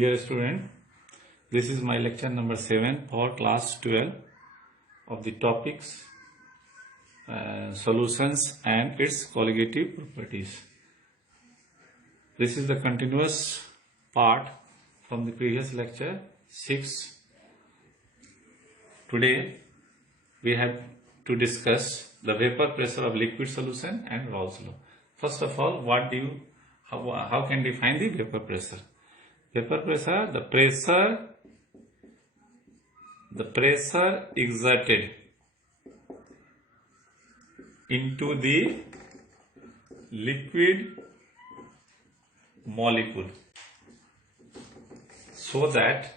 Dear student, this is my lecture number 7 for class 12 of the topics solutions and its colligative properties. This is the continuous part from the previous lecture 6. Today we have to discuss the vapor pressure of liquid solution and Raoult's law. First of all, how can we define the vapor pressure? Vapor pressure, the pressure exerted into the liquid molecule so that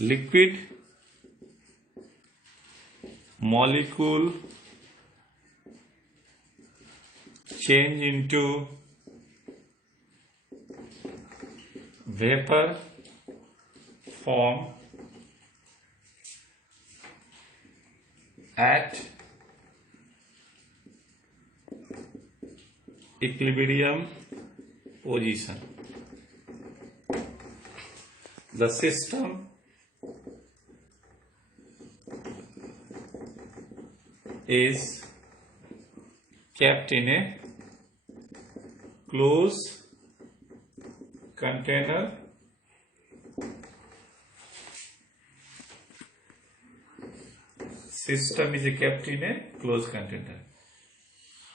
liquid molecule change into vapor form at equilibrium position. The system is kept in a closed container system is kept in a closed container.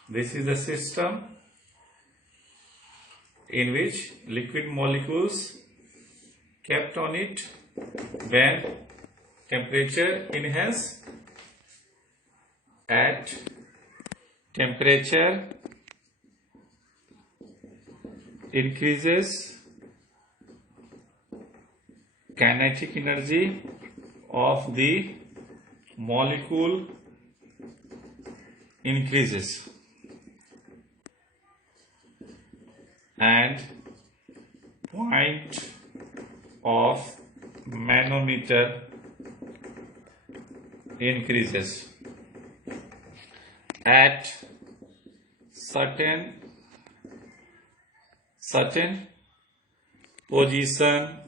This is the system in which liquid molecules kept on it when temperature enhanced. At temperature increases, kinetic energy of the molecule increases and point of manometer increases. At certain position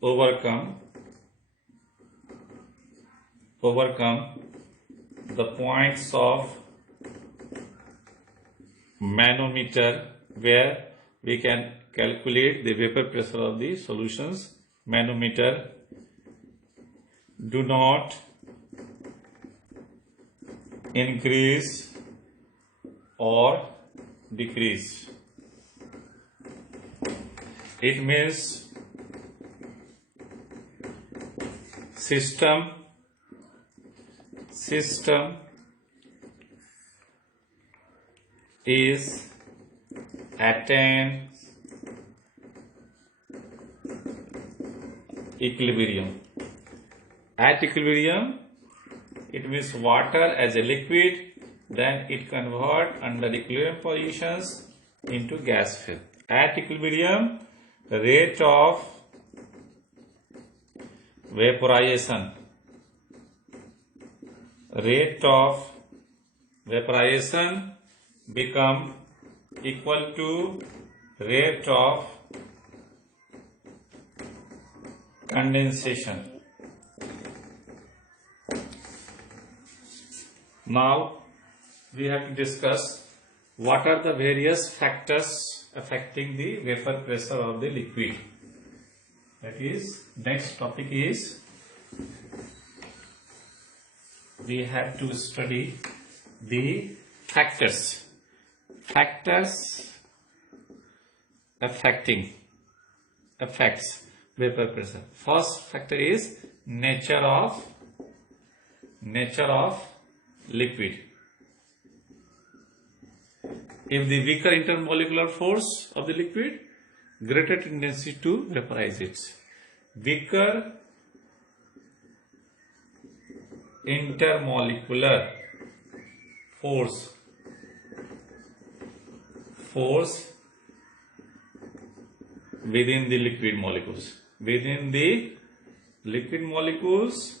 overcome the points of manometer where we can calculate the vapor pressure of the solutions. Manometer do not increase or decrease. It means system is attain equilibrium. At equilibrium, it means water as a liquid, then it convert under equilibrium positions into gas phase. At equilibrium, rate of vaporization become equal to rate of condensation. Now we have to discuss what are the various factors affecting the vapor pressure of the liquid. That is, next topic is we have to study the factors affects vapor pressure. First factor is nature of liquid. If the weaker intermolecular force of the liquid, greater tendency to vaporize it. Weaker intermolecular force within the liquid molecules. Within the liquid molecules,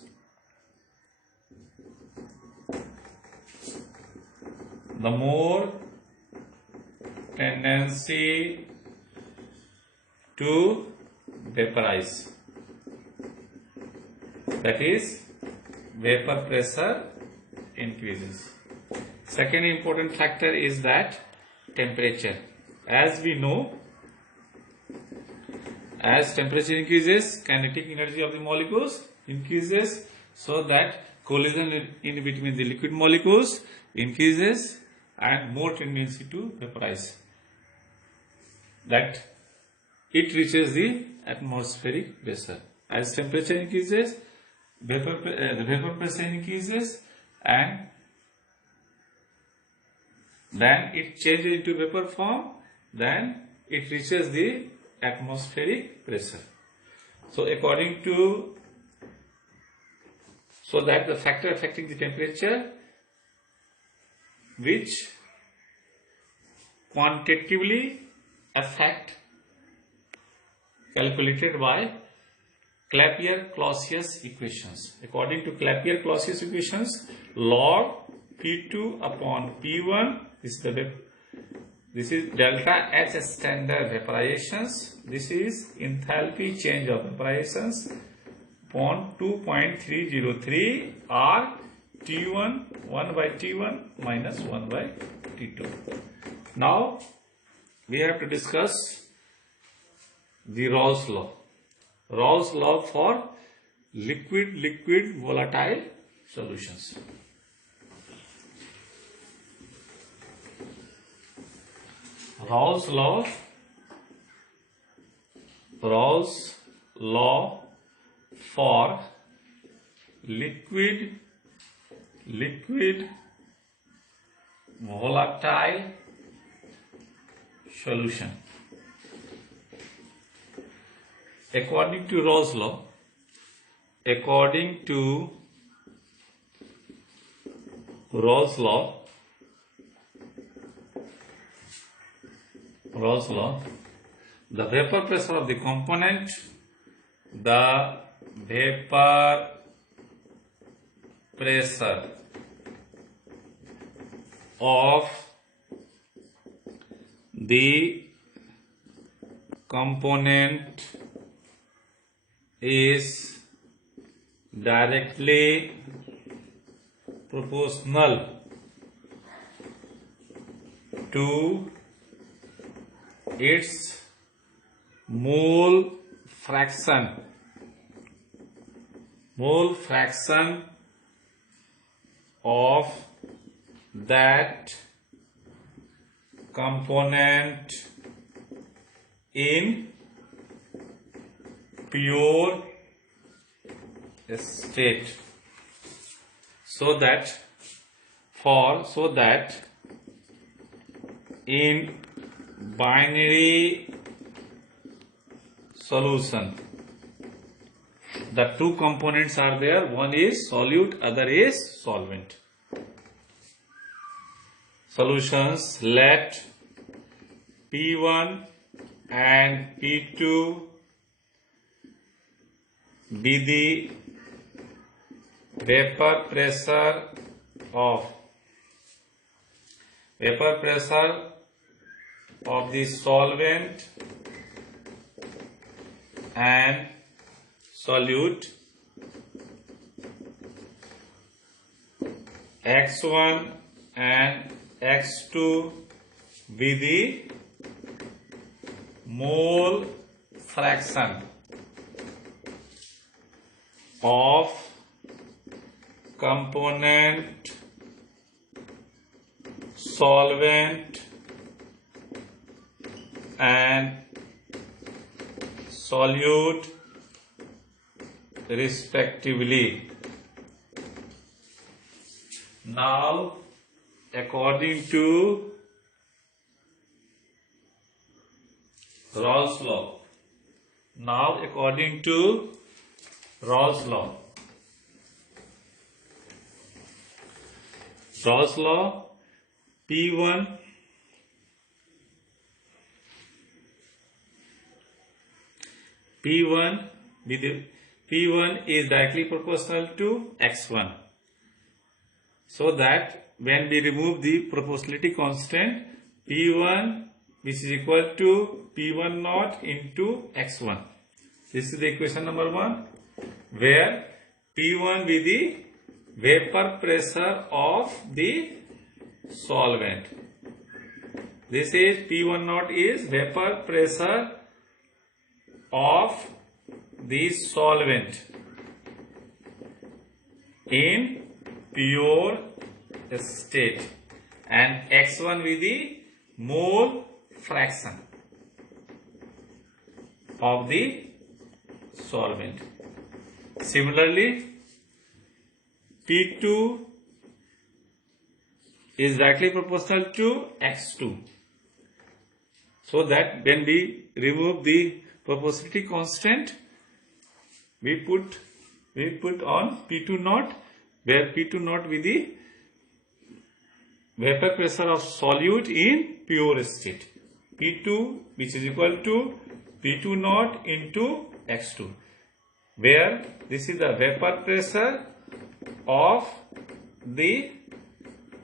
the more tendency to vaporize. That is, vapor pressure increases. Second important factor is that temperature. As we know, as temperature increases, kinetic energy of the molecules increases, so that collision in between the liquid molecules increases and more tendency to vaporize. That it reaches the atmospheric pressure. As temperature increases, the vapor pressure increases, and then it changes into vapor form, then it reaches the atmospheric pressure. So so that the factor affecting the temperature, which quantitatively affect, calculated by Clapeyre-Clausius equations. According to Clapeyre-Clausius equations, log P2 upon P1, this is delta H standard vaporizations. This is enthalpy change of vaporizations upon 2.303 or T1 1 by T1 minus 1 by T2. Now we have to discuss the Raoult's law. Raoult's law for liquid volatile solutions. Raoult's law for liquid volatile solution. According to Raoult's law, the vapor pressure of the component, the vapor pressure of the component is directly proportional to its mole fraction of that component in pure state, so that in binary solution the two components are there, one is solute, other is solvent. Solutions, let P1 and P2 be the vapor pressure of the solvent and solute. X1 and X2 be the mole fraction of component solvent and solute respectively. Now, according to Raoult's law, Raoult's law, P1 is directly proportional to X1, so that when we remove the proportionality constant, P1 which is equal to P1 naught into X1. This is the equation number 1, where P1 be the vapor pressure of the solvent. This is P1 naught is vapor pressure of the solvent in pure state, and X1 with the mole fraction of the solvent. Similarly, P2 is directly proportional to X2, so that when we remove the proportionality constant, we put on P2 naught, where P2 naught with the vapor pressure of solute in pure state. P2, which is equal to P2 naught into X2, where this is the vapor pressure of the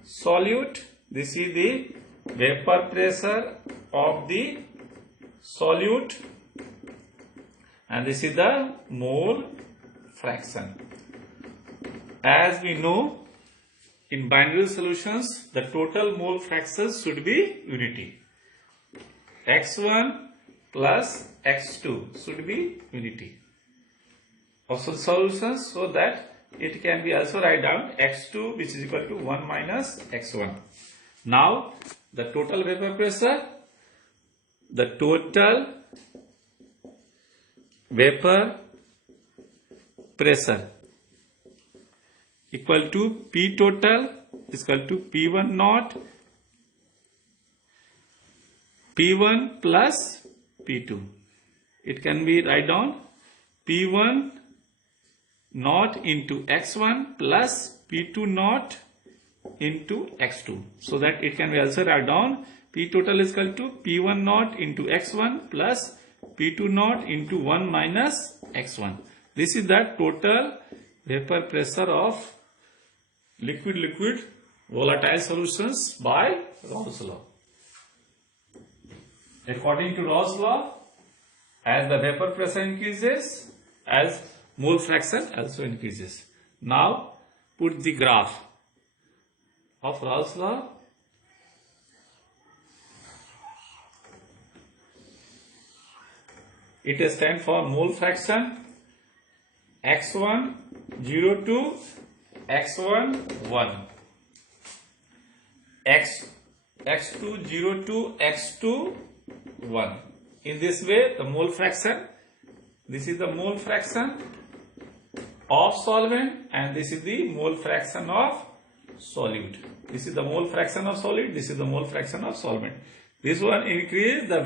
solute, this is the vapor pressure of the solute, and this is the mole fraction. As we know, in binary solutions, the total mole fractions should be unity. X1 plus X2 should be unity of solutions, so that it can be also write down X2, which is equal to 1 minus X1. Now, the total vapor pressure, equal to P total is equal to P1 naught, P1 plus P2. It can be write down P1 naught into X1 plus P2 naught into X2, so that it can be also write down P total is equal to P1 naught into X1 plus P2 naught into 1 minus X1. This is the total vapor pressure of liquid volatile solutions by Raoult's law. According to Raoult's law, as the vapor pressure increases, as mole fraction also increases. Now put the graph of Raoult's law. It stands for mole fraction X1 0 to X1 1, X2 0 to X2 1. In this way, the mole fraction, this is the mole fraction of solvent, and this is the mole fraction of solute. This is the mole fraction of solute, this is the mole fraction of solvent. This one increase the